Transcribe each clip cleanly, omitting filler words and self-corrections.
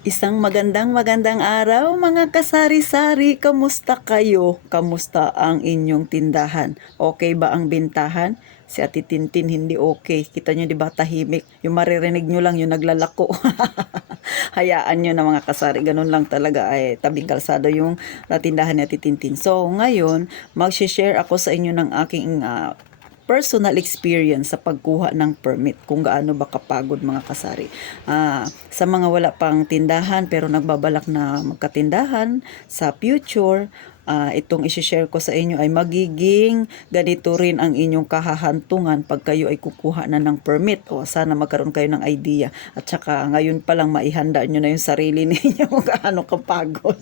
Isang magandang araw mga kasari-sari, kamusta kayo? Kamusta ang inyong tindahan? Okay ba ang bintahan? Si Ate Tintin hindi okay. Kita nyo 'di ba tahimik? Yung maririnig nyo lang yung naglalako. Hayaan nyo na mga kasari, ganun lang talaga ay tabing kalsada yung tindahan ni Ate Tintin. So ngayon, mag-share ako sa inyo ng aking personal experience sa pagkuha ng permit, kung gaano ba kapagod mga kasari. Sa mga wala pang tindahan pero nagbabalak na magkatindahan sa future, itong isi-share ko sa inyo ay magiging ganito rin ang inyong kahahantungan pag kayo ay kukuha na ng permit. O sana magkaroon kayo ng idea. At saka ngayon pa lang maihanda nyo na yung sarili ninyo kung gaano kapagod.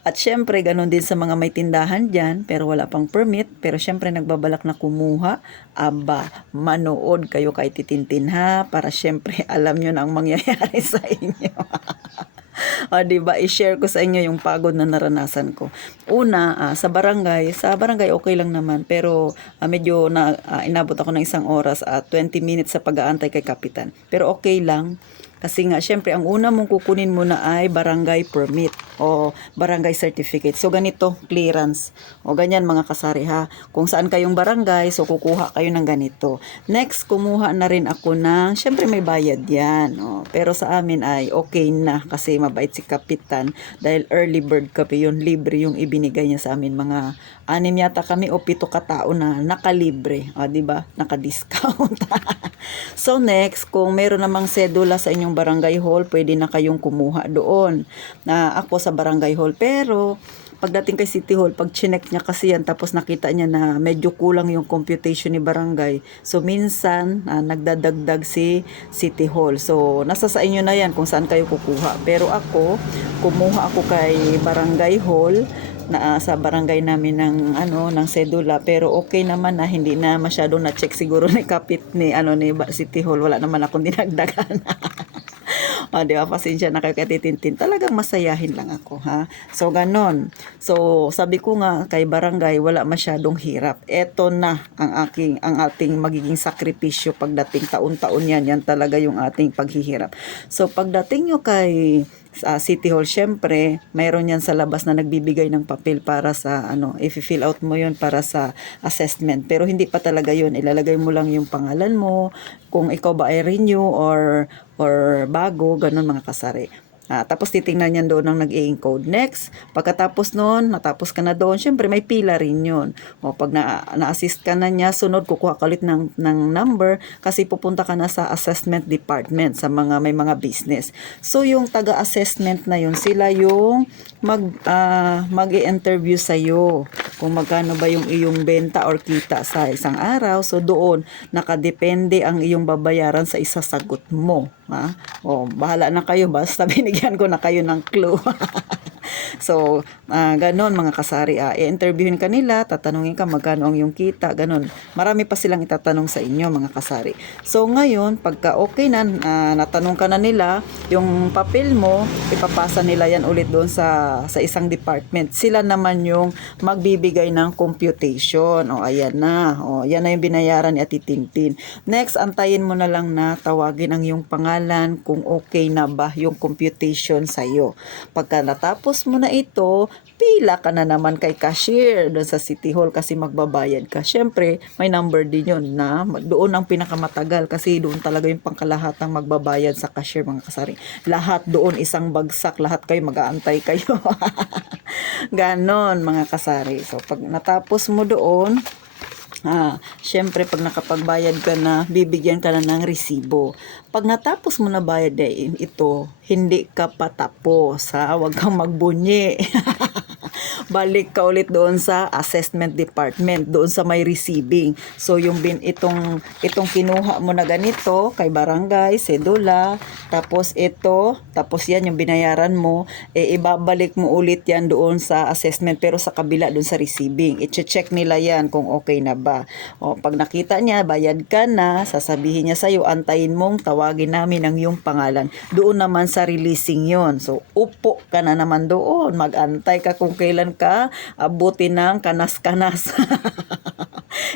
At syempre, ganun din sa mga may tindahan dyan, pero wala pang permit, pero syempre nagbabalak na kumuha, manood kayo kay Titintin ha, para syempre alam nyo na ang mangyayari sa inyo. O, diba, i-share ko sa inyo yung pagod na naranasan ko. Una, sa barangay okay lang naman, pero medyo inabot ako ng isang oras at 20 minutes sa pag-aantay kay kapitan. Pero okay lang. Kasi nga, syempre, ang una mong kukunin muna ay barangay permit o barangay certificate. So, ganito, clearance. O, ganyan mga kasari ha. Kung saan kayong barangay, so kukuha kayo ng ganito. Next, kumuha na rin ako ng, syempre may bayad yan. O, pero sa amin ay okay na kasi mabait si kapitan. Dahil early bird kami yun, libre yung ibinigay niya sa amin. Mga 6 yata kami o 7 katao na nakalibre. O, diba? Naka-discount. So next, kung meron namang sedula sa inyong barangay hall, pwede na kayong kumuha doon. Ako sa barangay hall, pero pagdating kay City Hall, pag chinek niya kasi yan, tapos nakita niya na medyo kulang yung computation ni barangay. So minsan, nagdadagdag si City Hall. So nasa sa inyo na yan kung saan kayo kukuha. Pero ako, kumuha ako kay barangay hall, sa barangay namin ng sedula, pero okay naman na hindi na masyadong na-check siguro ni kapit ni City Hall, wala naman akong dinagdagan. O, di ba, pasensya na kayo kay Titintin. Talagang masayahin lang ako, ha? So, ganon. So, sabi ko nga, kay barangay, wala masyadong hirap. Eto na ang ating magiging sakripisyo pagdating taon-taon yan. Yan talaga yung ating paghihirap. So, pagdating nyo kay City Hall, syempre, mayroon yan sa labas na nagbibigay ng papel para sa, i-fill out mo yun para sa assessment. Pero hindi pa talaga yun. Ilalagay mo lang yung pangalan mo, kung ikaw ba ay renew or bago, ganun mga kasari. Tapos titingnan niyan doon ang nag-i-encode. Next, pagkatapos noon, natapos ka na doon, syempre may pila rin yun. O pag na-assist ka na niya, sunod kukuha ka ulit ng number kasi pupunta ka na sa assessment department sa may mga business. So yung taga-assessment na yun, sila yung mag-i-interview sa iyo kung magkano ba yung iyong benta or kita sa isang araw. So doon, nakadepende ang iyong babayaran sa isasagot mo. O, bahala na kayo, basta binigyan ko na kayo ng clue. So, ganon mga kasari. I-interviewin ka nila, tatanungin ka magkano ang iyong kita, ganon. Marami pa silang itatanong sa inyo mga kasari. So, ngayon, pagka okay na, natanong ka na nila, yung papel mo, ipapasa nila yan ulit doon sa isang department. Sila naman yung magbibigay ng computation. O, ayan na. O, yan na yung binayaran ni Ate Tintin. Next, antayin mo na lang na tawagin ang iyong pangalan kung okay na ba yung computation sa'yo. Pagka natapos mo na ito, pila ka na naman kay cashier doon sa City Hall kasi magbabayad ka. Syempre, may number din yun na doon ang pinakamatagal kasi doon talaga yung pangkalahatang magbabayad sa cashier mga kasari. Lahat doon isang bagsak, lahat kayo mag-aantay kayo. Ganon mga kasari. So, pag natapos mo doon, syempre pag nakapagbayad ka na, bibigyan ka na ng resibo. Pag natapos mo na bayad ito, hindi ka patapos, ha? Huwag kang magbunyi. Balik ka ulit doon sa assessment department, doon sa may receiving. So yung itong kinuha mo na ganito kay barangay, sedula, tapos yan yung binayaran mo, ibabalik mo ulit yan doon sa assessment pero sa kabila doon sa receiving. I-check nila yan kung okay na ba. O pag nakita niya, bayad ka na, sasabihin niya sa'yo, antayin mong tawagin namin ang iyong pangalan. Doon naman sa releasing yon. So upo ka na naman doon, mag-antay ka kung kailan ka abutin ng kanas-kanas.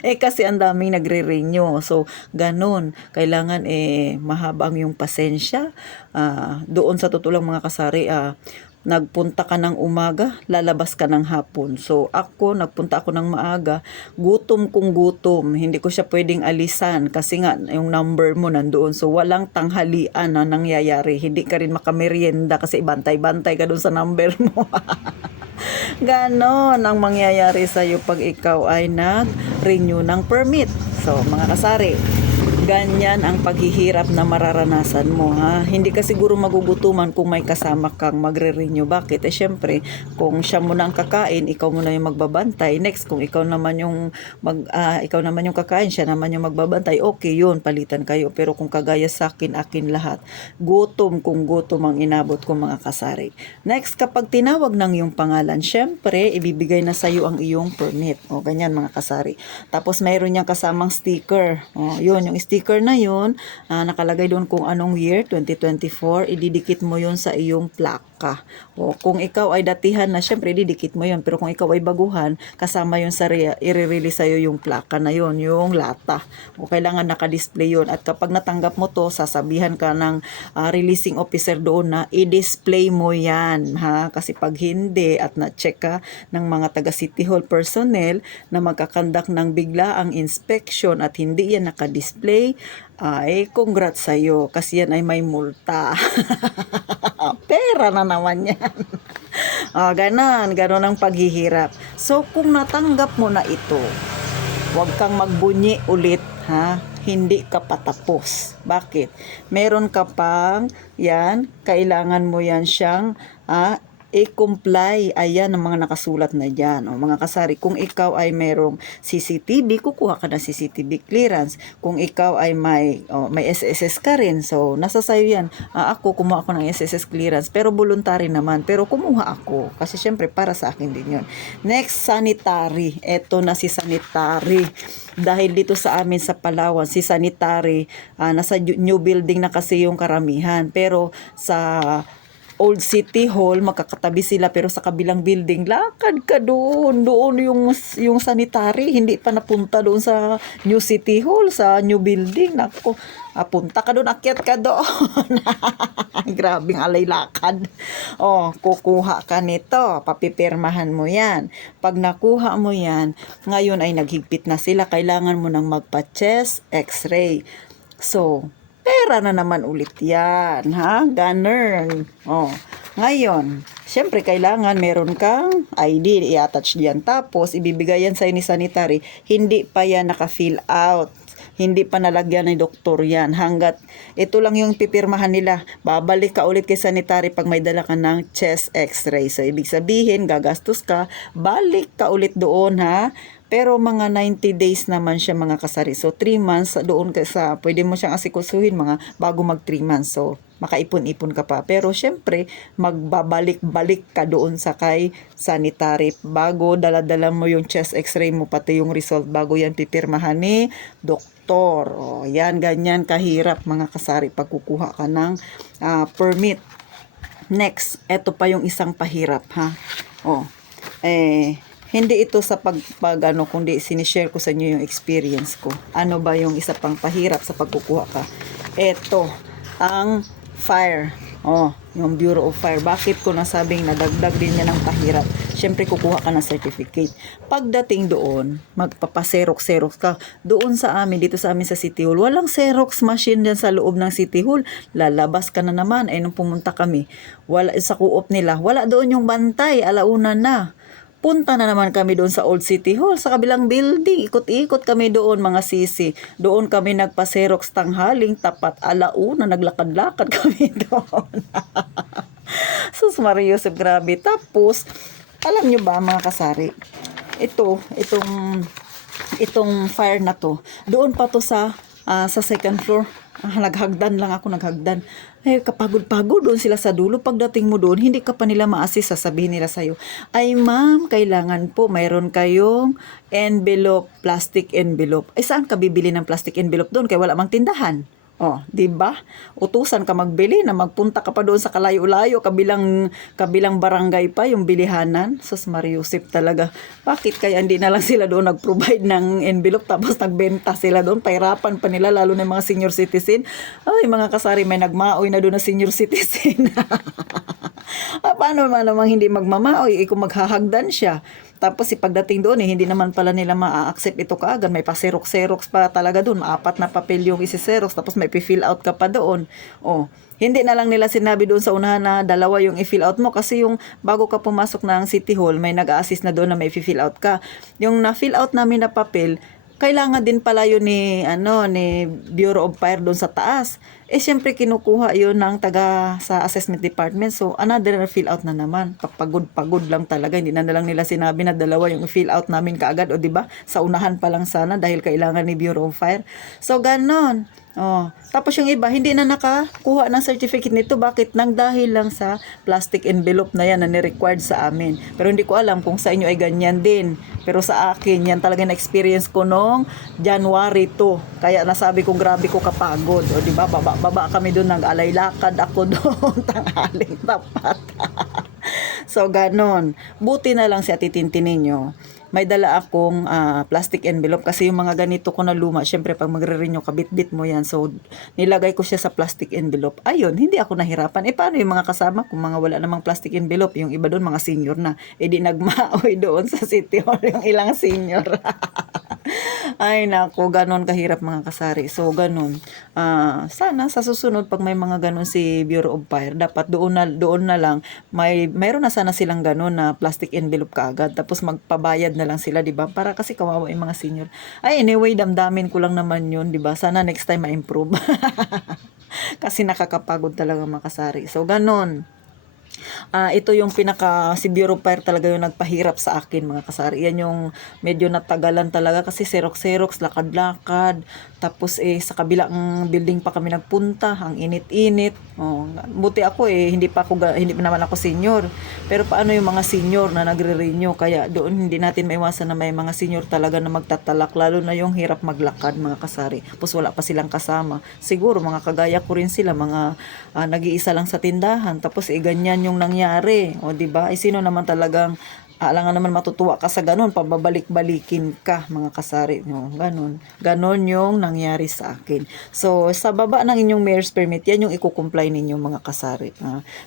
Kasi ang daming nagre-renew. So, ganun. Kailangan mahaba ang yung pasensya. Doon sa totoo lang mga kasari, nagpunta ka ng umaga, lalabas ka ng hapon. So, nagpunta ako ng maaga, gutom kung gutom. Hindi ko siya pwedeng alisan kasi nga, yung number mo nandoon. So, walang tanghalian na nangyayari. Hindi ka rin makamerienda kasi bantay-bantay ka doon sa number mo. Ganon ang mangyayari sa iyo pag ikaw ay nag-renew ng permit. So, mga kasari, ganyan ang paghihirap na mararanasan mo, ha. Hindi ka siguro magugutuman kung may kasama kang magre-renew. Bakit? Syempre, kung siya muna ang kakain, ikaw muna yung magbabantay. Next, kung ikaw naman yung kakain, siya naman yung magbabantay, okay yun, palitan kayo. Pero kung kagaya sa akin lahat, gutom kung gutom ang inabot ko, mga kasari. Next, kapag tinawag ng iyong pangalan, syempre, ibibigay na sa iyo ang iyong permit. O, ganyan mga kasari. Tapos, mayroon niyang kasamang sticker. O, yun, yung sticker na yun, nakalagay doon kung anong year, 2024, ididikit mo yun sa iyong plaka. O kung ikaw ay datihan na, syempre ididikit mo yun. Pero kung ikaw ay baguhan, kasama yun sa i-release sa'yo yung plaka na yun, yung lata. O kailangan naka-display yun. At kapag natanggap mo to, sasabihan ka ng releasing officer doon na i-display mo yan. Ha? Kasi pag hindi at na-check ka ng mga taga City Hall personnel na magkakandak ng biglaang inspection at hindi yan naka-display, ay congrats sa'yo kasi yan ay may multa. Pera na naman yan. Ganon ang paghihirap. So kung natanggap mo na ito, huwag kang magbunyi ulit, ha? Hindi ka patapos. Bakit? Meron ka pang yan, kailangan mo yan siyang i-comply. Ayan ang mga nakasulat na dyan. O, mga kasari, kung ikaw ay merong CCTV, kukuha ka ng CCTV clearance. Kung ikaw ay may SSS ka rin, so nasa sayo yan. Ako, kumuha ako ng SSS clearance, pero voluntary naman. Pero kumuha ako, kasi syempre para sa akin din yun. Next, sanitary. Eto na si sanitary. Dahil dito sa amin sa Palawan, si sanitary, nasa new building na kasi yung karamihan. Pero sa Old City Hall, makakatabi sila, pero sa kabilang building, lakad ka doon yung sanitary, hindi pa napunta doon sa New City Hall, sa new building. Nako, punta ka doon, akyat ka doon. Grabing alay lakad. Kukuha ka nito, papipirmahan mo yan. Pag nakuha mo yan, ngayon ay naghigpit na sila, kailangan mo nang magpa-chest x-ray. So, pera na naman ulit yan, ha? Ganun. Ngayon, syempre kailangan meron kang ID, i-attach diyan. Tapos, ibibigay yan sa'yo ni sanitary. Hindi pa yan naka-fill out. Hindi pa nalagyan ng doktor yan. Hanggat ito lang yung pipirmahan nila. Babalik ka ulit kay sanitary pag may dala ka ng chest x-ray. So, ibig sabihin, gagastos ka, balik ka ulit doon, ha? Pero mga 90 days naman siya, mga kasari. So 3 months doon ka pwede mo siyang asikusuhin mga bago mag 3 months. So makaipon-ipon ka pa. Pero syempre, magbabalik-balik ka doon sa kay sanitary. Bago dala-dala mo yung chest x-ray mo, pati yung result, bago yan pipirmahan ni doktor. Yan, ganyan kahirap, mga kasari, pagkukuha ka ng permit. Next, eto pa yung isang pahirap, ha? Hindi ito sa kundi sinishare ko sa inyo yung experience ko. Ano ba yung isa pang pahirap sa pagkukuha ka? Ito, ang fire. Yung Bureau of Fire. Bakit ko nasabing nadagdag din niya ng pahirap? Siyempre, kukuha ka ng certificate. Pagdating doon, magpapaserox-serox ka. Doon sa amin, dito sa amin sa City Hall, walang Xerox machine dyan sa loob ng City Hall. Lalabas ka na naman. Nung pumunta kami, wala sa co-op nila, wala doon yung bantay, alauna na. Punta na naman kami doon sa Old City Hall, sa kabilang building. Ikot-ikot kami doon, mga sisi. Doon kami nagpa-Xerox tanghaling, tapat alauna, naglakad-lakad kami doon. Sus Maria Joseph, grabe. Tapos, alam nyo ba, mga kasari, itong fire na to, doon pa to sa second floor. Naghagdan lang ako, kapagod-pagod doon sila sa dulo. Pagdating mo doon, hindi ka pa nila ma-assist. Sasabihin nila sa'yo, ay ma'am, kailangan po mayroon kayong envelope, plastic envelope. Saan ka bibili ng plastic envelope doon? Kaya wala mang tindahan. Oh, 'di ba? Utusan ka magbili na magpunta ka pa doon sa kalayo-layo, kabilang barangay pa yung bilihanan. Sus Mariusip talaga. Bakit kaya hindi na lang sila doon nag-provide ng envelope tapos nagbenta sila doon? Pahirapan pa nila lalo na yung mga senior citizen. Ay, mga kasari, may nagmaoy na doon na senior citizen. Paano naman namang hindi magmamaoy, kung maghahagdan siya. Tapos si pagdating doon hindi naman pala nila ma-accept ito kaagad. May pa-xerox pa talaga doon. 4 na papel yung isi-xerox tapos may fill out ka pa doon. Oh, hindi na lang nila sinabi doon sa unahan na 2 yung i-fill out mo kasi yung bago ka pumasok ng City Hall, may nag-a-assist na doon na may fill out ka. Yung na-fill out namin na papel, kailangan din pala yun ni Bureau of Fire doon sa taas. Siyempre kinukuha yun ng taga sa assessment department. So, another fill out na naman. Kapagod-pagod lang talaga. Hindi na lang nila sinabi na 2 yung fill out namin kaagad. O, di ba? Sa unahan pa lang sana dahil kailangan ni Bureau of Fire. So, ganon. Oh, tapos yung iba hindi na nakakuha ng certificate nito. Bakit? Nang dahil lang sa plastic envelope na yan na ni-required sa amin. Pero hindi ko alam kung sa inyo ay ganyan din. Pero sa akin, yan talaga na-experience ko noong January 2. Kaya nasabi ko grabe ko kapagod. O di ba? Baba kami doon, nag-alay lakad ako doon, tanghaling tapat. So, ganon. Buti na lang si Ate Tintin ninyo. May dala akong plastic envelope kasi yung mga ganito ko na luma, syempre pag magre-renew kabit-bit mo yan. So, nilagay ko siya sa plastic envelope. Ayun, hindi ako nahirapan. Paano yung mga kasama kung mga wala namang plastic envelope? Yung iba doon, mga senior na. Di nagmaoy doon sa City Hall yung ilang senior. Ay nako, ganon kahirap mga kasari. So ganon. Sana sa susunod pag may mga ganon si Bureau of Fire, dapat doon na lang mayroon na sana silang ganon na plastic envelope kaagad. Tapos magpabayad na lang sila, 'di ba? Para kasi kawawa yung mga senior. Ay anyway, damdamin ko lang naman 'yun, 'di ba? Sana next time ma-improve. Kasi nakakapagod talaga mga kasari. So ganon. Ito yung si Bureau Fire talaga yung nagpahirap sa akin mga kasari. Yan yung medyo natagalan talaga kasi xerox, lakad-lakad. Tapos sa kabilang building pa kami nagpunta, ang init-init. Oh, buti ako hindi pa naman ako senior. Pero paano yung mga senior na nagre-renew? Kaya doon hindi natin maiwasan na may mga senior talaga na magtatalak, lalo na yung hirap maglakad mga kasari. Tapos wala pa silang kasama. Siguro mga kagaya ko rin sila, mga nag-iisa lang sa tindahan. Tapos ganyan yung nangyari. O di ba? Sino naman talagang alangan naman matutuwa ka sa ganun, pababalik-balikin ka mga kasari. No, ganun. Ganun yung nangyari sa akin. So, sa baba ng inyong mayor's permit, yan yung i-comply ninyo mga kasari.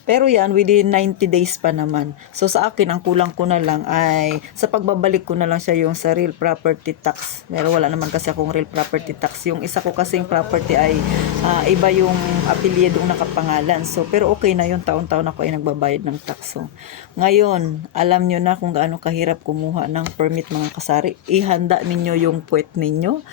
Pero yan, within 90 days pa naman. So, sa akin, ang kulang ko na lang ay sa pagbabalik ko na lang siya yung sa real property tax. Pero wala naman kasi akong real property tax. Yung isa ko kasing property ay iba yung apelyedong nakapangalan. So, pero okay na yun. Taon-taon ako ay nagbabayad ng tax. So, ngayon, alam nyo na kung gaano kahirap kumuha ng permit mga kasari. Ihanda ninyo yung puwet ninyo.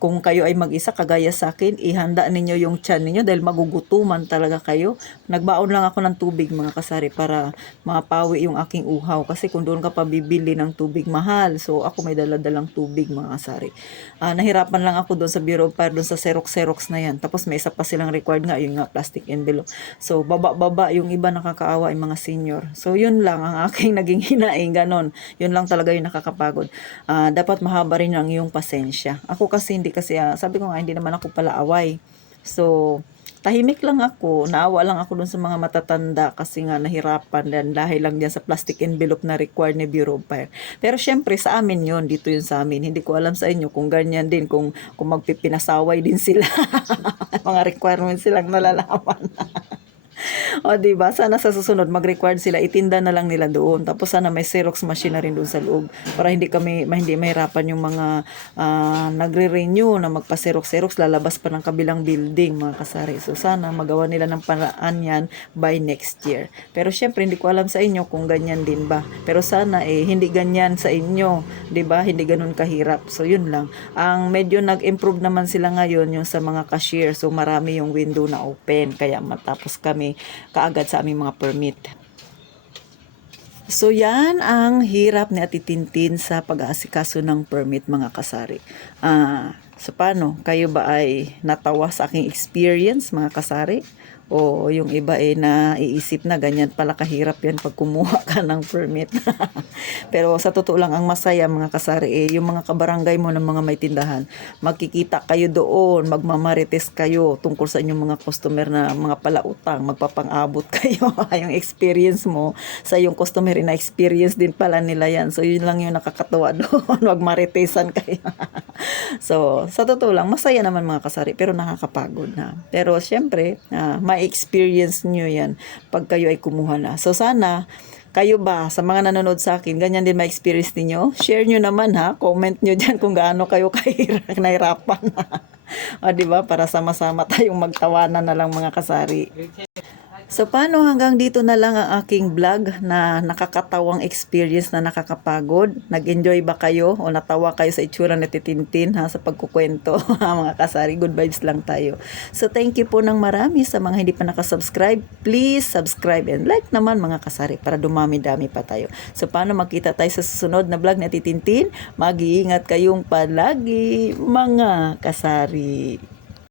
Kung kayo ay mag-isa, kagaya sa akin, ihanda ninyo yung tiyan ninyo dahil magugutuman talaga kayo. Nagbaon lang ako ng tubig mga kasari para mapawi yung aking uhaw. Kasi kung doon ka pa bibili ng tubig, mahal. So ako may daladalang tubig mga kasari. Nahirapan lang ako doon sa Bureau of Fire, doon sa Xerox na yan. Tapos may isa pa silang required nga, yung nga plastic envelope. So baba-baba, yung iba nakakaawa yung mga senior. So yun lang ang aking naging hinaing, ganon. Yun lang talaga yung nakakapagod. Dapat mahaba rin ang iyong pasensya. Ako kasi hindi kasi, sabi ko nga, hindi naman ako pala away. So, tahimik lang ako. Naawa lang ako dun sa mga matatanda kasi nga nahirapan dahil lang diyan sa plastic envelope na required ni Bureau of Fire. Pero syempre sa amin yun, dito yun sa amin. Hindi ko alam sa inyo kung ganyan din, kung magpipinasaway din sila. Mga requirements silang nalalaman. O diba, sana sa susunod mag-required sila, itinda na lang nila doon. Tapos sana may Xerox machine na rin doon sa loob para hindi mahirapan yung mga nagre-renew na magpa-Xerox, lalabas pa ng kabilang building mga kasari. So sana magawa nila ng paraan yan by next year. Pero syempre hindi ko alam sa inyo kung ganyan din ba. Pero sana hindi ganyan sa inyo, 'di ba? Hindi ganoon kahirap. So yun lang. Ang medyo nag-improve naman sila ngayon yung sa mga cashier. So marami yung window na open kaya matapos kami kaagad sa aming mga permit. So yan ang hirap ni Ate Tintin sa pag-aasikaso ng permit mga kasari. So paano? Kayo ba ay natawa sa aking experience mga kasari? O yung iba na iisip na ganyan pala kahirap yan pag kumuha ka ng permit. Pero sa totoo lang, ang masaya mga kasari yung mga kabarangay mo ng mga may tindahan. Magkikita kayo doon, magmamarites kayo tungkol sa inyong mga customer na mga palautang, magpapang-abot kayo. Yung experience mo sa yung customer na experience din pala nila yan. So yun lang yung nakakatawa doon, magmaritesan kayo. So sa totoo lang, masaya naman mga kasari, pero nakakapagod na. Pero syempre, ma-experience nyo yan pag kayo ay kumuha na. So sana, kayo ba, sa mga nanonood sa akin, ganyan din ma-experience ninyo? Share nyo naman ha, comment nyo dyan kung gaano kayo nahirapan. O diba, para sama-sama tayong magtawanan na lang mga kasari. So paano, hanggang dito na lang ang aking vlog na nakakatawang experience na nakakapagod. Nag-enjoy ba kayo o natawa kayo sa itsura ni Titintin sa pagkukwento? Mga kasari, good vibes lang tayo. So thank you po ng marami sa mga hindi pa nakasubscribe. Please subscribe and like naman mga kasari para dumami-dami pa tayo. So paano, magkita tayo sa susunod na vlog ni Titintin? Mag-iingat kayong palagi mga kasari.